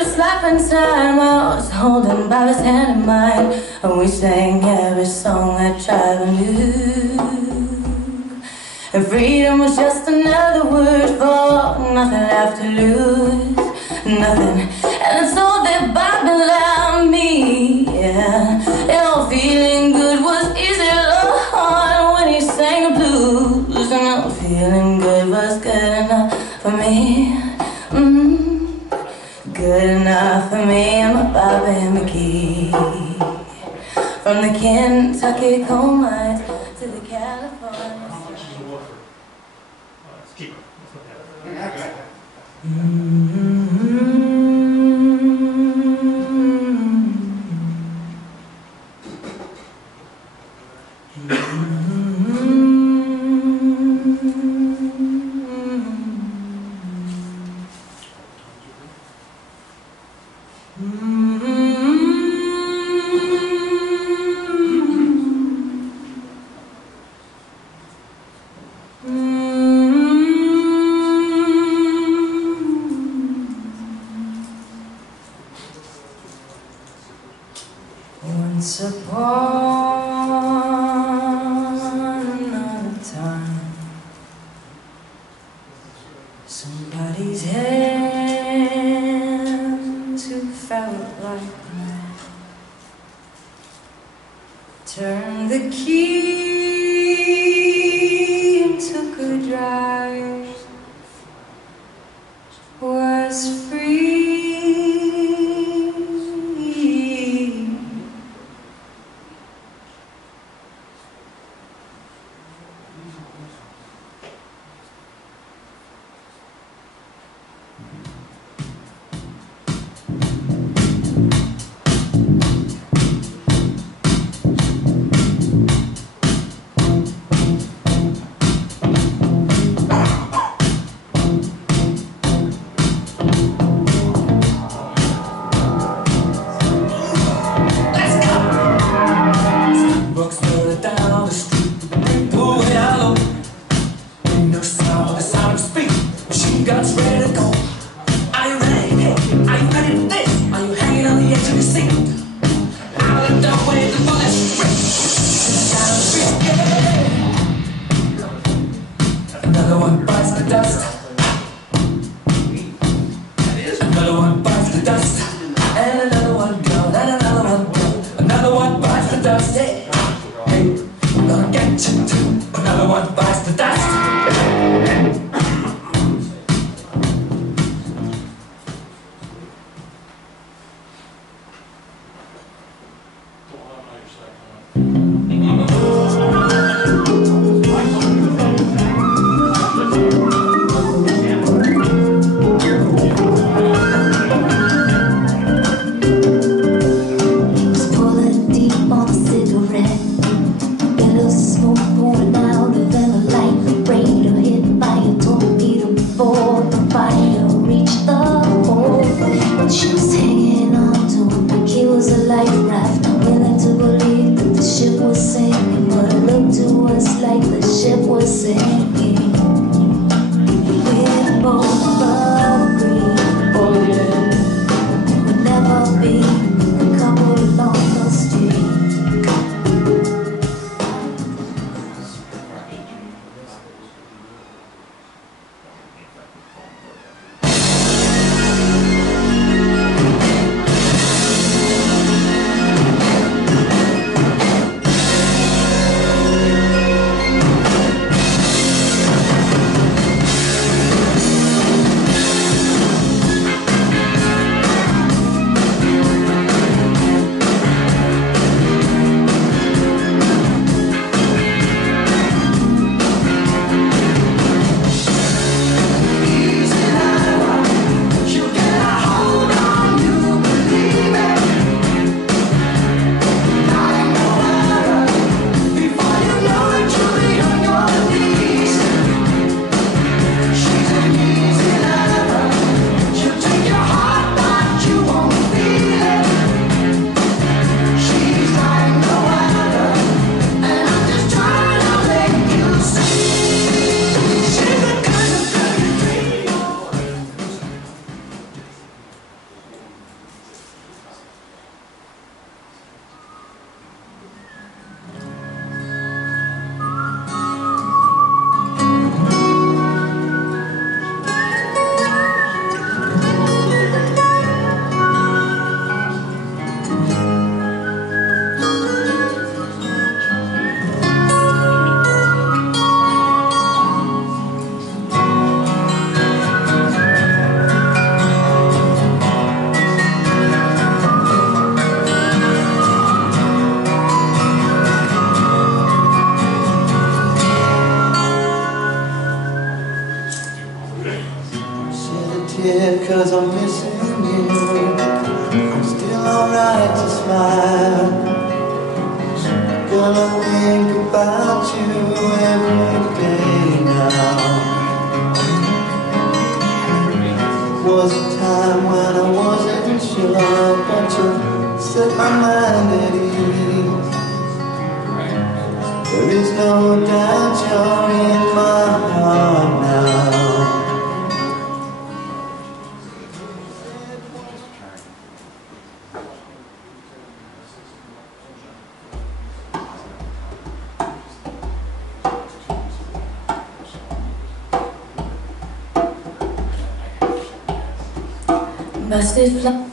just life and time. I was holding by his hand in mine, and we sang every song that Tribal knew. And freedom was just another word for nothing left to lose, nothing. And it's all that Bible allowed me, yeah. And all feeling good was easy or hard when he sang the blues. And all feeling good was good enough for me. Good enough for me and my Bobby McGee. From the Kentucky coal mines to the California. It's cheaper. Once upon another time, somebody's hands who felt like mine turned the key and took a drive, was free. tried to smile. Gonna think about you every day now. Was a time when I wasn't sure, but you set my mind at ease. There is no doubt you're in my heart now. Busted fly.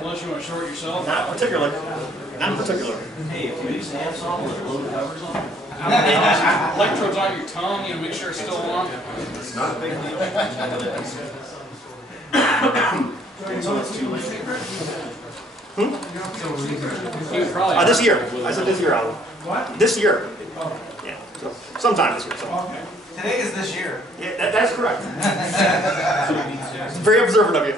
Unless you want to short yourself? Not particularly. Not particularly. Hey, if you use an handsaw with a load covers on it, electrodes on your tongue, you know, make sure it's still on. It's not a big deal. So it's too late. This year. I said this year album. What? This year. Yeah. So sometime this year. So. Today is this year. Yeah, that's correct. Very observant of you.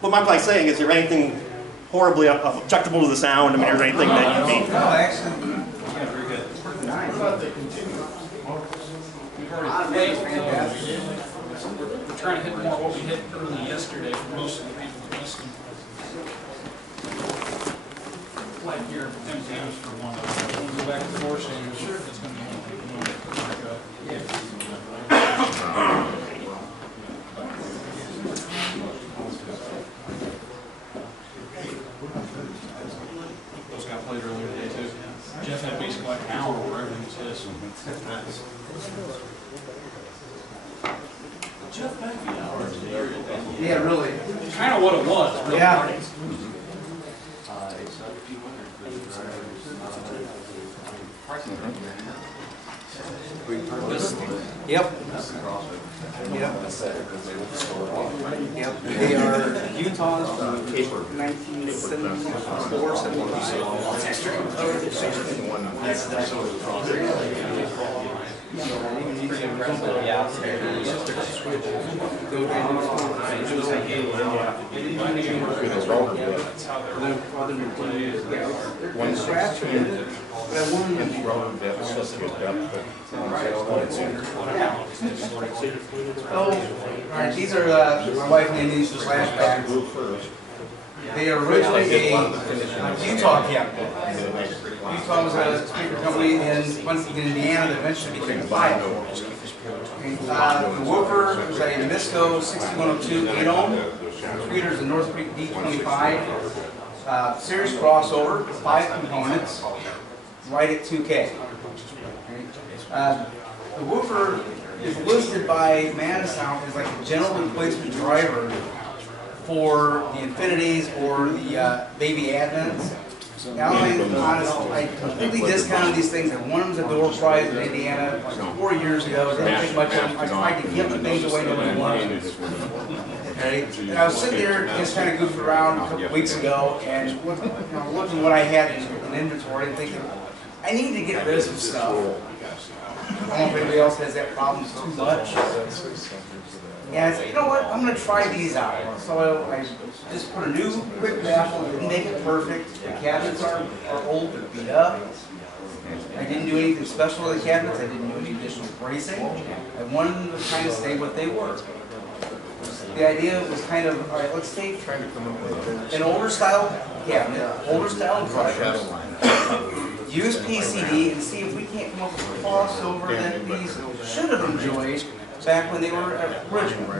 What I'm saying is, there anything horribly objectable to the sound? I mean, is there anything that you mean? No, actually, yeah, very good. It's pretty nice. We're trying to hit more what we hit early yesterday for most of the people that listen. Like your MTMs for one of them. We'll go back to the four standards. Sure, it's going to be one people. Those guys played earlier today too. Jeff had basically like an hour where everything was his. Jeff back an hour today. Yeah, really. Kind of what it was. Really. Yeah. Yep. Yep. Yep. They are Utah's 1974, Oh, alright, these are, my wife named these the flashbacks. They are originally a Utah cabinet. Utah was a speaker company in Indiana that eventually became Fire. The woofer was a Misco 6102 8-ohm. Tweeter's a North Creek D25. Series crossover, 5 components, right at 2K. The woofer is listed by Manasound as like a general replacement driver for the Infinities or the Baby Advents. Now, I completely discounted these things. I won them the door prize in Indiana like 4 years ago. Didn't think much of them. I tried to give the things away to everyone. Okay. And I was sitting there just kind of goofing around a couple weeks ago and looking what I had in inventory and thinking, I need to get rid of some stuff. I don't know if anybody else has that problem too much. And I said, you know what, I'm going to try these out. So I just put a new quick baffle, didn't make it perfect. The cabinets are old and beat up. I didn't do anything special with the cabinets. I didn't do any additional bracing. I wanted them to kind of stay what they were. The idea was kind of, all right, let's take an older style cabinet, older style drivers, use PCD and see if we can't come up with a crossover that these should have enjoyed back when they were original,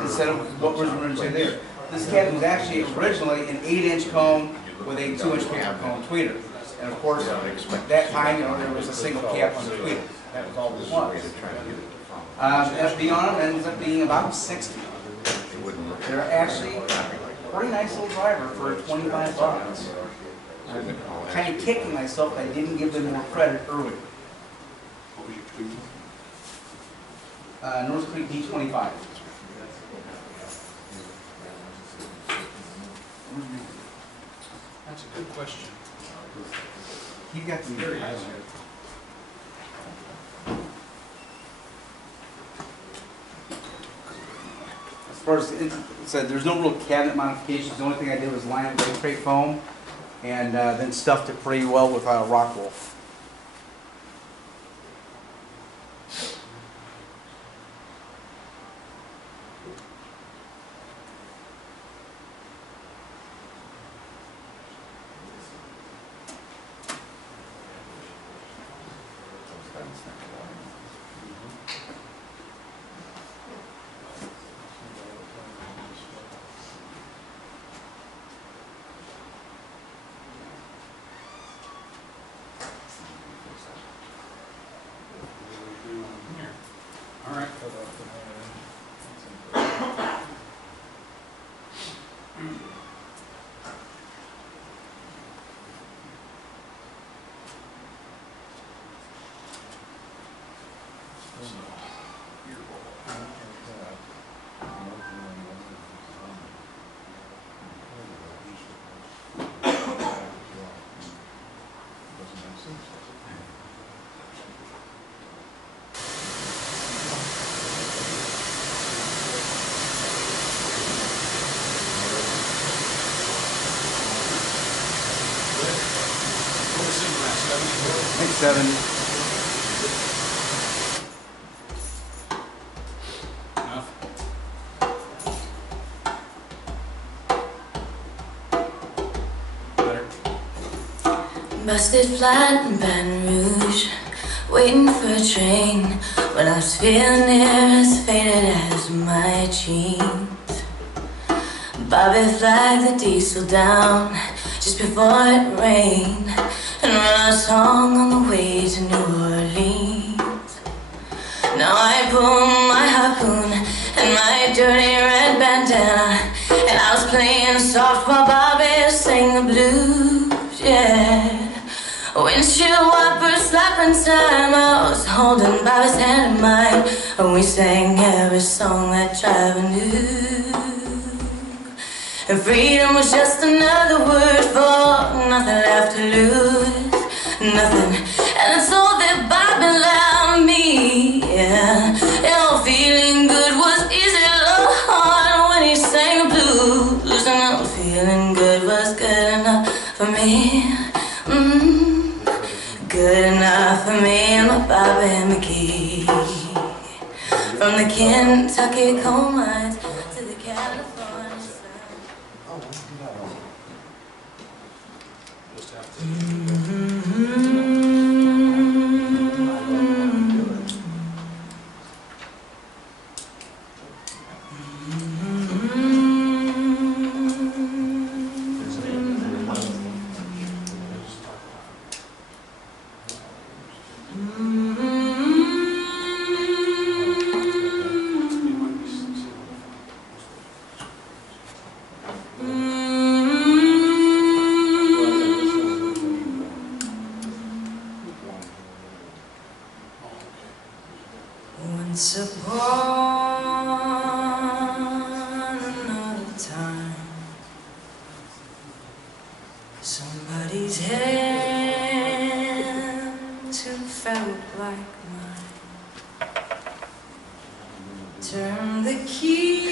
instead of what was originally there. This cabinet was actually originally an 8-inch cone with a 2-inch paper cone tweeter. And of course, at that time, there was a single cap on the tweeter. That was all it was. FD on them ends up being about 60. They're actually a pretty nice little driver for $25. I'm kind of kicking myself I didn't give them more credit earlier. North Creek D25. That's a good question. He got the very nice. As far as it said, there's no real cabinet modifications. The only thing I did was line up with crate foam and then stuffed it pretty well with rock wool. Maybe 7. Busted flat in Baton Rouge, waiting for a train when I was feeling near as faded as my jeans. Bobby flagged the diesel down just before it rained and wrote a song on the way to New Orleans. Now I pull my harpoon and my dirty red bandana, and I was playing soft while Bobby sang the blues, yeah. Windshield wipers slapping time, I was holding Bobby's hand in mine, and we sang every song that driver knew. And freedom was just another word for nothing left to lose, nothing. And it's all that Bobby allowed me, yeah. Feeling good was easy or hard when he sang the blues, and feeling good was good enough for me. Good enough for me and my Bobby McGee. From the Kentucky coal mines to the California Once upon another time, somebody's hands who felt like mine turned the key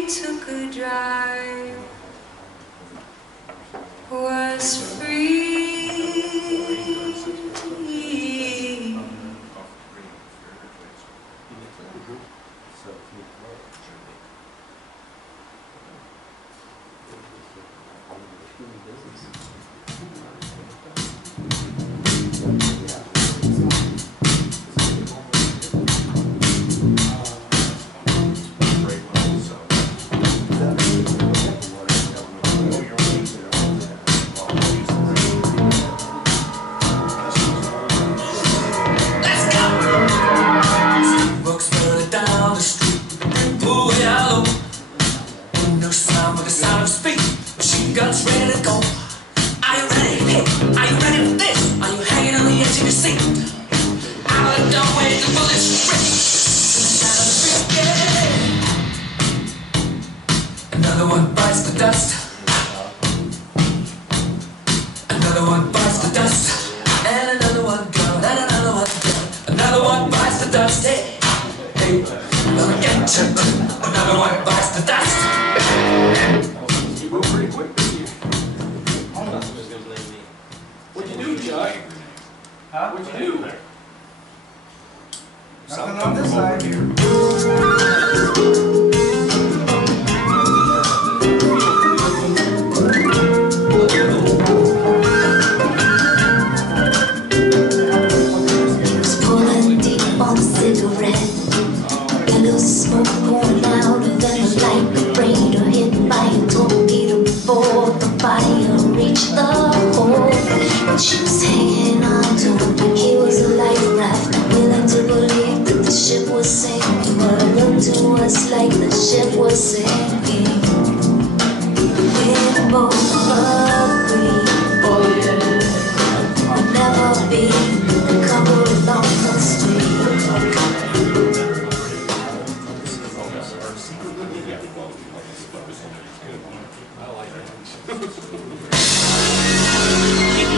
and took a drive, was free. Guns ready to go. Are you ready? Hey, are you ready for this? Are you hanging on the edge of your seat? Out of the doorway, the bullets rip. Inside of the street, yeah. Another one bites the dust. Another one bites the dust. And another one gone. And another one gone. Another one bites the dust. Hey, hey, another get to. Another one bites the dust. You move pretty quick, didn't you? What'd you do, Josh? Huh? What'd you do? Nothing on this side here. Pulling deep on a cigarette, yellow smoke pouring out, and then a light rain or hit by a torpedo before the fire reached the hole. And she was hanging on to him. He was a life raft, willing to believe that the ship was sinking, but it looked to us like the ship was sinking. We both agreed we'd never be a couple along the street. Keep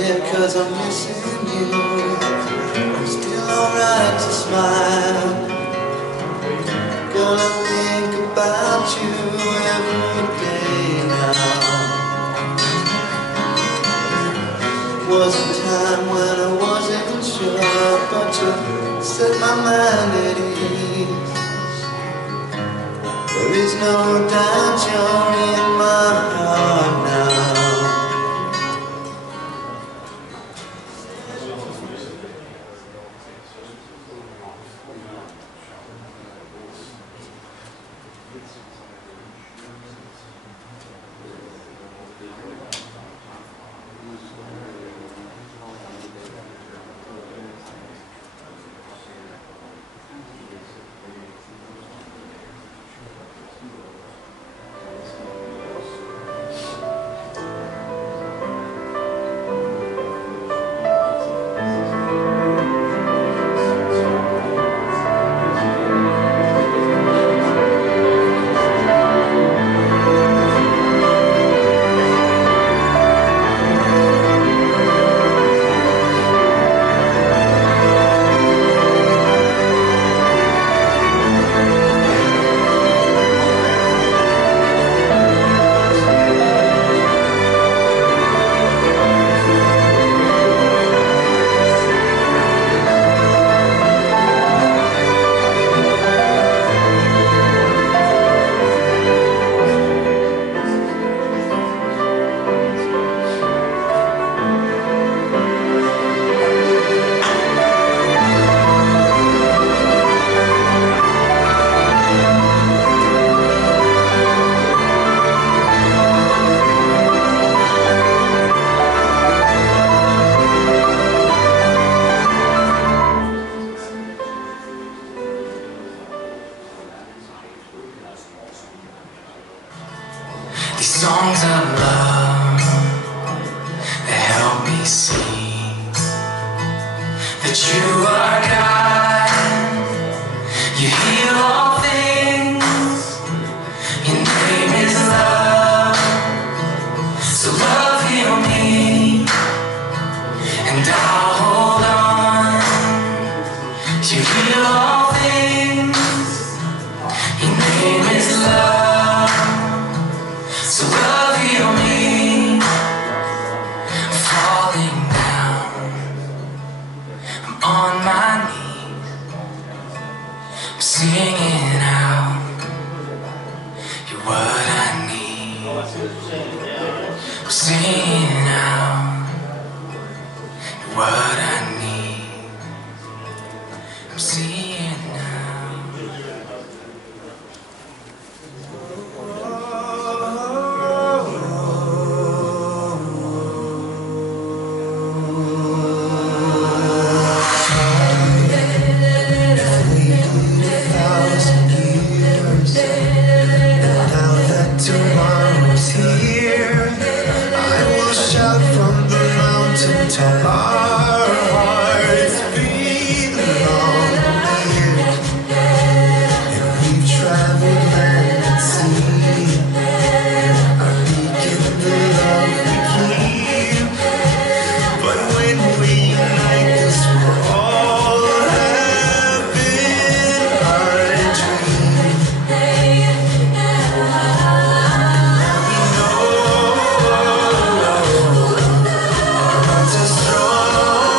here 'cause I'm missing you. It's still alright to smile. Gonna think about you every day now. Was a time when I wasn't sure, but you set my mind at ease. There is no doubt you're in my heart now. These songs of love, they help me see that you are God. You heal all things. Your name is love. So love heal me, and I'll hold on to heal all things. Your name is love. So love heal me. I'm falling down, I'm on my knees, I'm singing out, you're what I need. I'm singing out, you're what I need. I'm seeing now. Tomorrow's here. I will shout from the mountain top. Our hearts beat along here, and we've traveled land and sea. Our beacon, the love we keep. But when we unite, this will all have been our dream. So strong.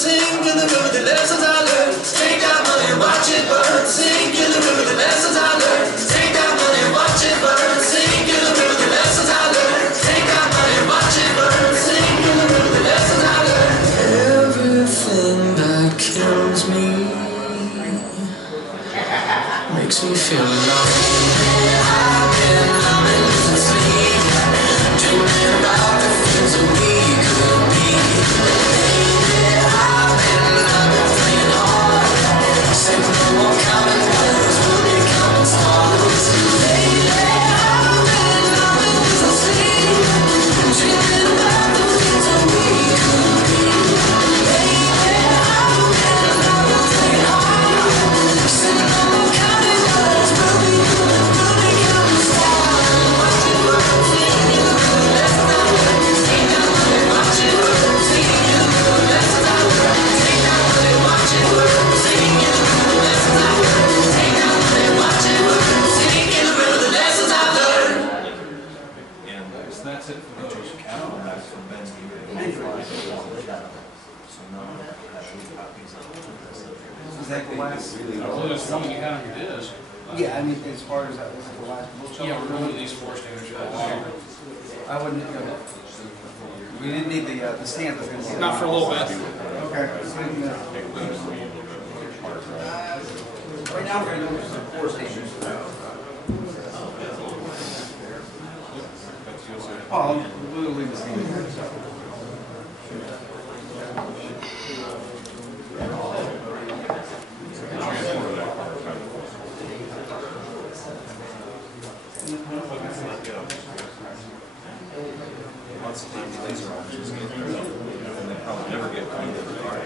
sing in the river the lessons I learned. Take that money and watch it burn. Sing in the river the lessons I learned. Take that money and watch it burn. Sing in the river the lessons I learned. Take that money and watch it burn. Sing in the river the lessons I learned. Everything that kills me makes me feel alive. I've been losing sleep, dreaming about the things that we could be. Lately I've been playing hard, saying no more counting dollars, we'll be counting stars. Lately I've been losing sleep, dreaming about the things that we could be. Lately I've been playing hard, saying no more counting dollars, we'll be counting stars. Watch it work, sing in the river, that's what I learned. Take that money, watch it work, sing in the river, that's what I learned. Take that money, watch it work, sing in the river, that's what I learned. Take that money, watch it work, sing in the river, the lessons I learned. And so that's it for those. Is that the last? Well, there's one you had on your disc. Yeah, I mean, as far as that, this is the last. Yeah, we're going to these four standards for a while. I wouldn't, we didn't need the stand, I was gonna say. Not for a little bit. Okay. Right now, we're gonna do some four stations. Oh, we'll leave the stand here, so. Lots of times laser options get through them, and they probably never get cleaned in the car.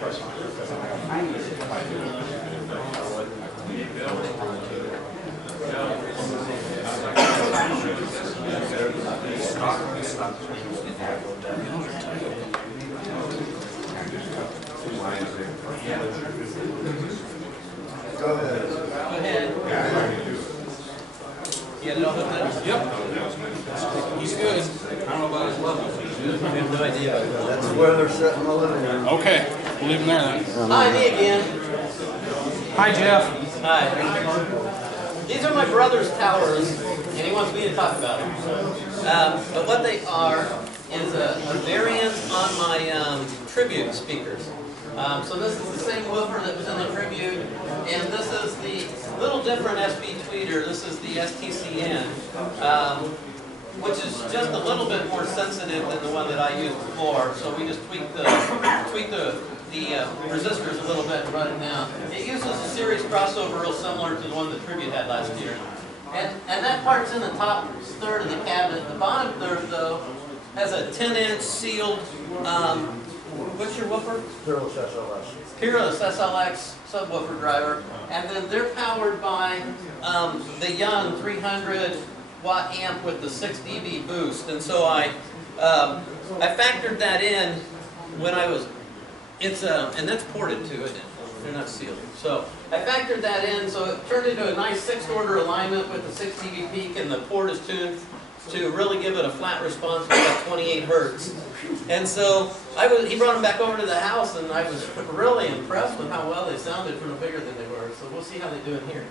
Go ahead. Yep. He's good. I don't know about his level. I have no idea. That's where they're setting the living room. Okay, we'll leave him there then. Hi, me again. Hi, Jeff. Hi. These are my brother's towers, and he wants me to talk about them. But what they are is a variant on my tribute speakers. So this is the same woofer that was in the tribute, and this is the little different SB tweeter. This is the STCN, which is just a little bit more sensitive than the one that I used before. So we just tweak the resistors a little bit and run it down. It uses a series crossover real similar to the one the tribute had last year. And that part's in the top third of the cabinet. The bottom third, though, has a 10-inch sealed, what's your woofer? Peerless SLS. Peerless SLX subwoofer driver. And then they're powered by the Young 300-watt amp with the 6 dB boost. And so I factored that in when I was, and that's ported too, isn't it? They're not sealed. So I factored that in, so it turned into a nice 6th order alignment with the 6 dB peak, and the port is tuned to really give it a flat response of about 28 hertz. And so he brought them back over to the house, and I was really impressed with how well they sounded for no bigger than they were. So we'll see how they do in here.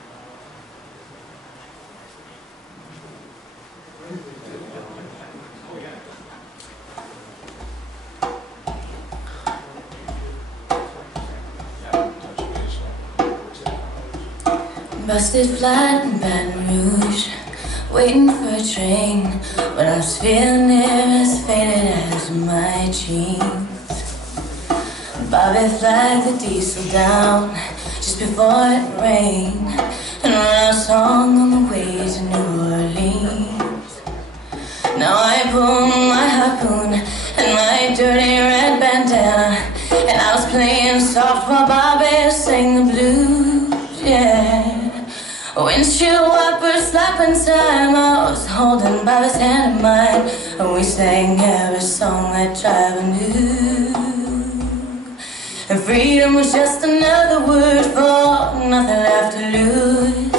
Busted flat in Baton Rouge, waiting for a train, when I was feeling near as faded as my jeans. Bobby flagged the diesel down just before it rained, and wrote a song on the way to New Orleans. Now I pulled my harpoon and my dirty red bandana, and I was playing soft while Bobby sang the blues, yeah. Windshield wipers slapping time, I was holding Bobby's hand in mine, and we sang every song that driver knew. And freedom was just another word for nothing left to lose,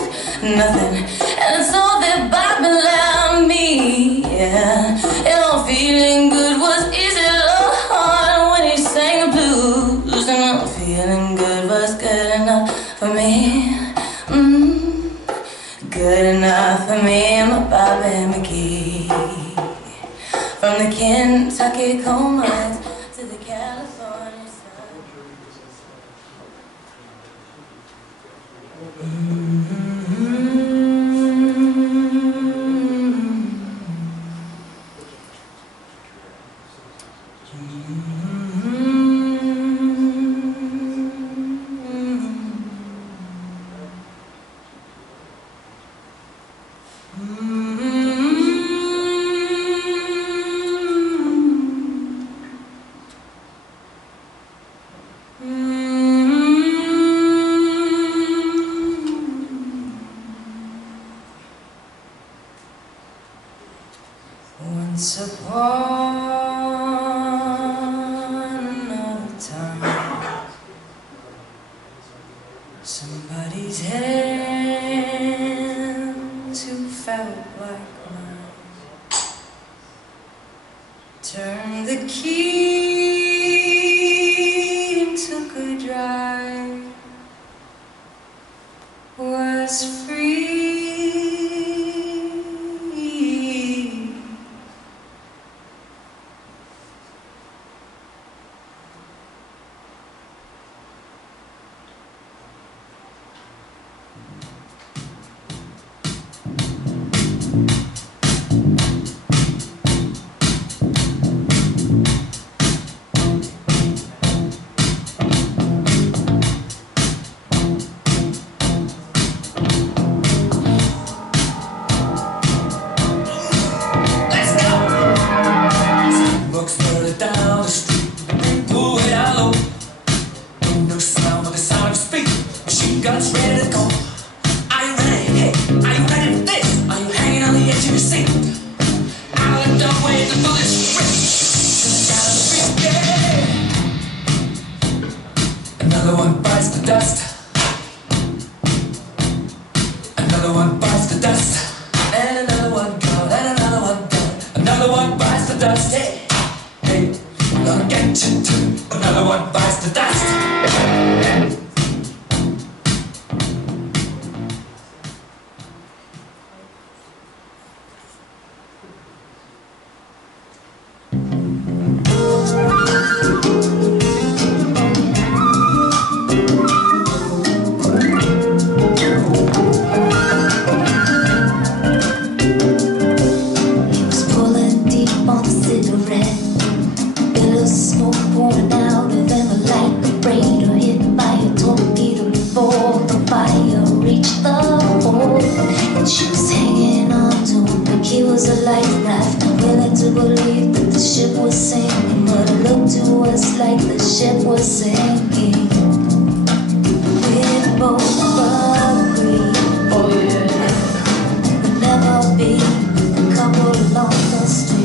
nothing. And it's all that Bobby allowed me, yeah. And all feeling good was easy or hard when he sang the blues, and coal mines to the California sun. Once upon a time, somebody's hands who felt like mine turned the key and took a drive, was free. Guns ready to go. Are you ready? Hey, are you ready for this? Are you hanging on the edge of your seat? Out of the way, the bullets rip. Another one bites the dust. Another one bites the dust. And another one gone, and another one gone. Another one bites the dust. Hey, hey, I'm gonna get you too. Another one bites the dust. She was hanging on to him like he was a life raft, willing to believe that the ship was sinking, but it looked to us like the ship was sinking. We'd both agreed, oh yeah, we'd never be a couple along the street.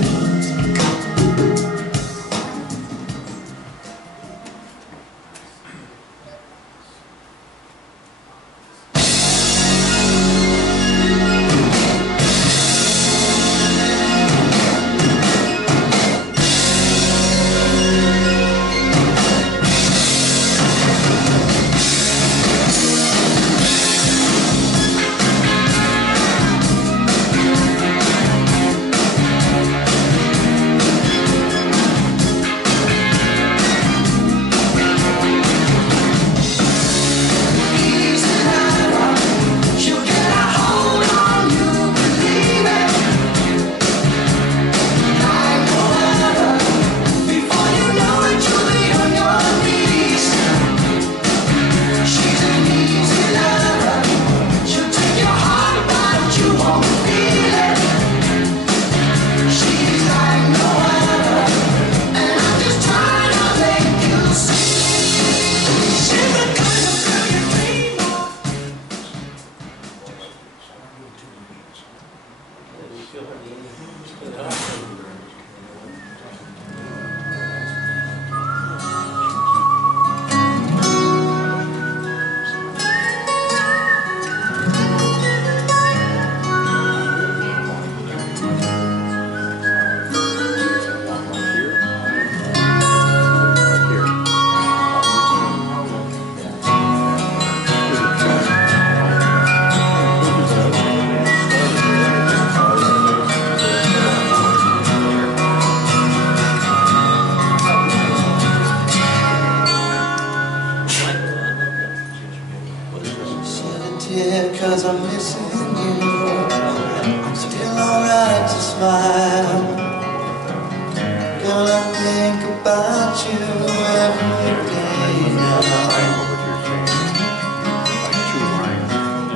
think about you every day now.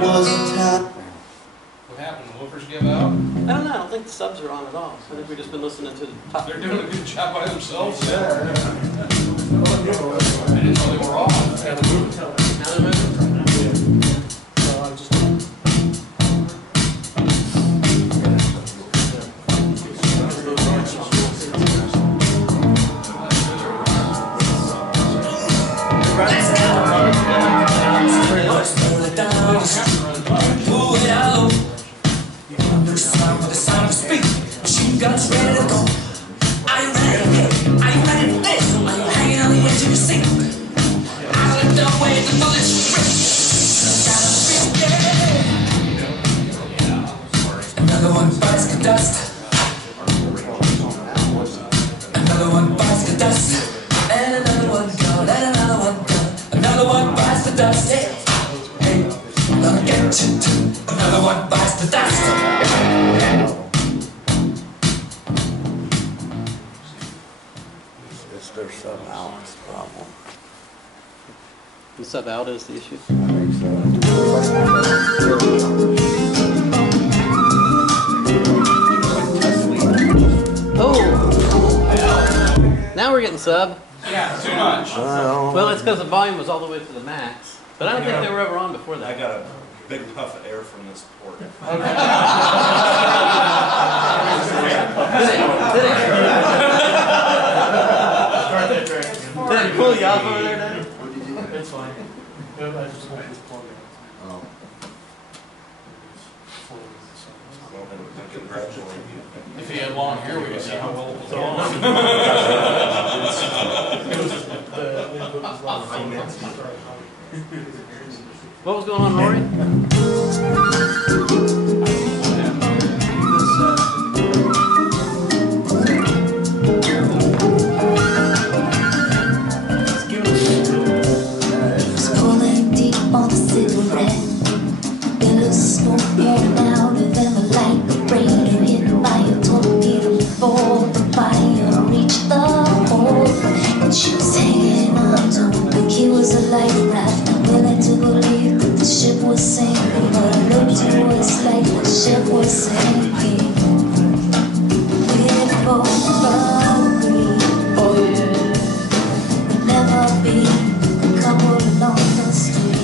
Was a time. What happened? The woofers give out? I don't know. I don't think the subs are on at all. I think we've just been listening to the top. They're doing a good job by themselves. I didn't know they were off. Now they're moving. Guns ready to go. Are you ready? Are you ready for this? Are you hanging on the edge of your seat? I looked away the bullets rip. Another one bites the dust. Another one bites the dust. And another one gone. And another one gone. Another one bites the dust. Hey, hey, I'm gonna get you too. Another one bites the dust. There's some balance problem. The sub out is the issue. I think so. Oh! Now we're getting sub. Yeah, too much. Well, it's because the volume was all the way to the max. But I don't think they were ever on before that. I got a big puff of air from this port. Did it pull you off over there, Danny? It's fine. I just want this plug in. If he had long hair, we could see how well it was on. What was going on, Rory? Pulling deep on the cigarette. Yellow smoke pouring out of them like a radar hit by a torpedo before the fire reached the hole. And she was hanging on to him like he was a life raft. Not willing to believe that the ship was sinking, but I looked towards like the ship was sinking. We both agreed, oh yeah, we'd never be a couple along the street.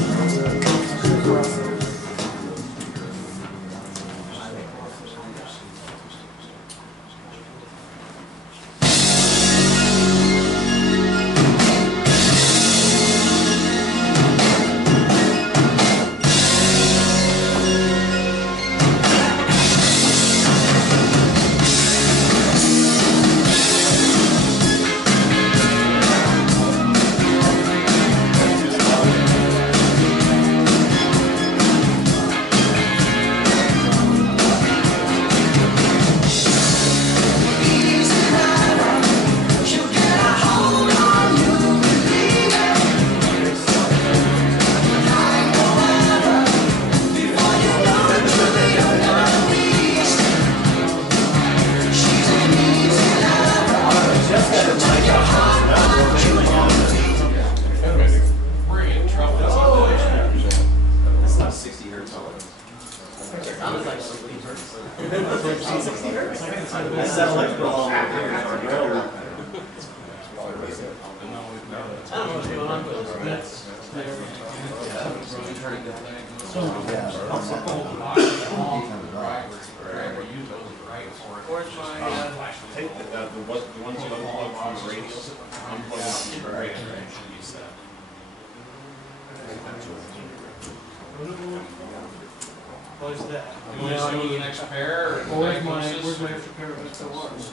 What's that? You want to just go to the next pair? Or Well, where's my diagnosis? extra pair of XLRs?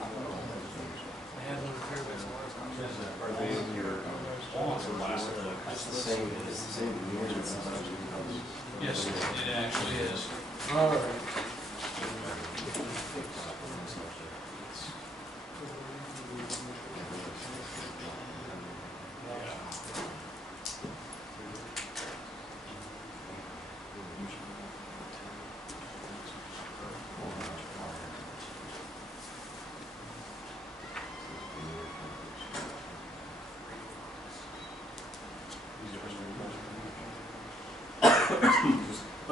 I had one pair of XLRs. Are they in your walls or last? It's the same. It's the same. Yes, it actually is. All right.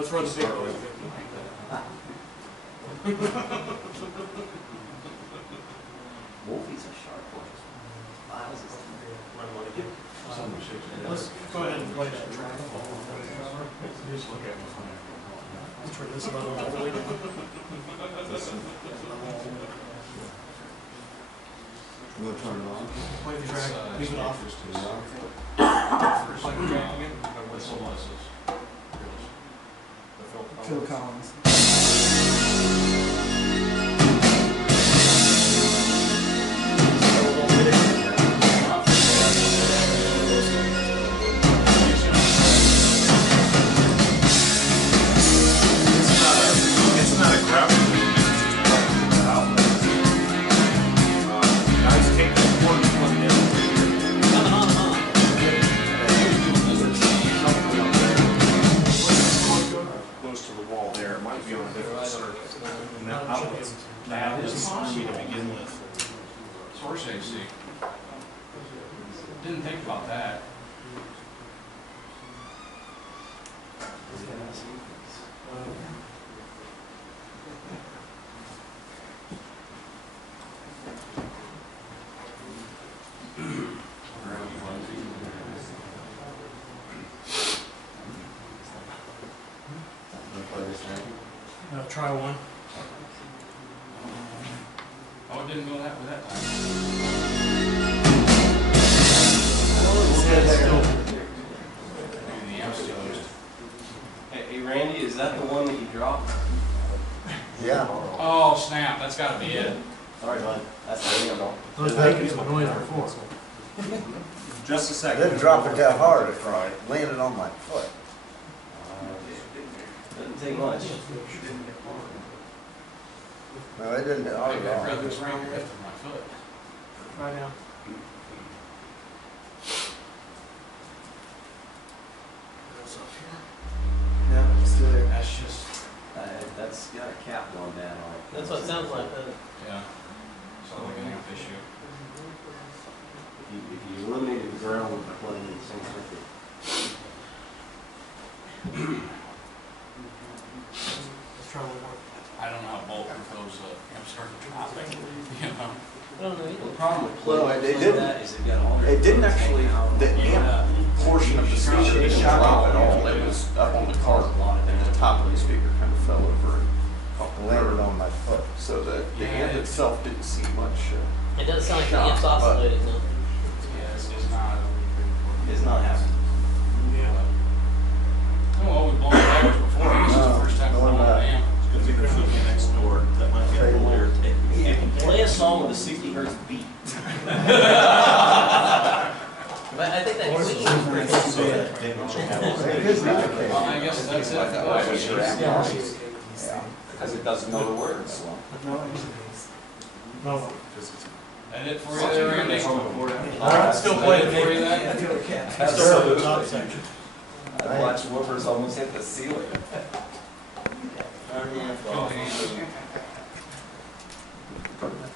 Let's run the big one. Wolfie's a sharp one. Miles is Let's go ahead and play that track. Just look at it. Let's turn this level all the way down. We'll turn it on. Play the track, leave it off. Play the track again. Phil Collins. It's not a grab. Guys, take the cord and plug it in. Close to the wall there. It might be on a different circuit. And that outlet's bad as to begin with. Source AC. Didn't think about that. Try one. Oh, it didn't go that way that time. Maybe the amp's still used. Hey, Randy, is that the one that you dropped? Yeah. Oh, snap. That's got to be it. Sorry, bud. That's the thing I don't. Those making some noise before. Just a I second. didn't drop it that hard. It landed on my foot. Doesn't take much. No, it didn't. Maybe I'd rather this round lift with my foot. Try now. Goes up here. Yeah, it's still there. That's just, That's got a cap going down on it. That's what it sounds like. yeah. Sounds like an amp issue. If you eliminated the ground with plugging in the same circuit. Let's try one more. I don't know how bulletproof those amps start dropping. You know? I don't know The either. problem with Well, plugging it like didn't- that is they've got all their It didn't plugs actually, hanging out. the amp portion of the speaker didn't drop at all. It was up on the cart, and the top of the speaker kind of fell over and landed on my foot. So the amp itself didn't see much. It does sound like the Shock, amp's but- oscillating now. Yeah, it's just not. It's not happening. Oh, well, we've blown tires before. I guess it's the first time we've blown an amp. It's going to be the next door. That might be a little weird. Play a song with a 60 hertz beat. But I think that clean is pretty It could be the case. I guess that's it. Because it doesn't know the words. No. That it for you there, Randy? Still playing for you then? Still the top section. I watched woofers almost hit the ceiling. Go ahead.